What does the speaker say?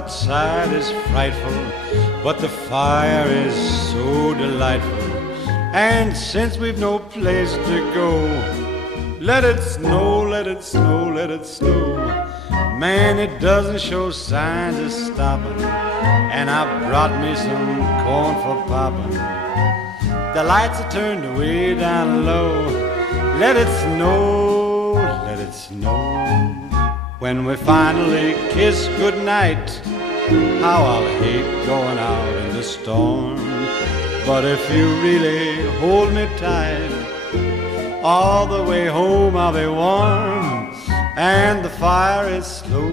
outside is frightful, but the fire is so delightful. And since we've no place to go, let it snow, let it snow, let it snow. Man, it doesn't show signs of stopping, and I brought me some corn for popping. The lights are turned way down low. Let it snow, let it snow. When we finally kiss goodnight, how I'll hate going out in the storm. But if you really hold me tight, all the way home I'll be warm, and the fire is slow.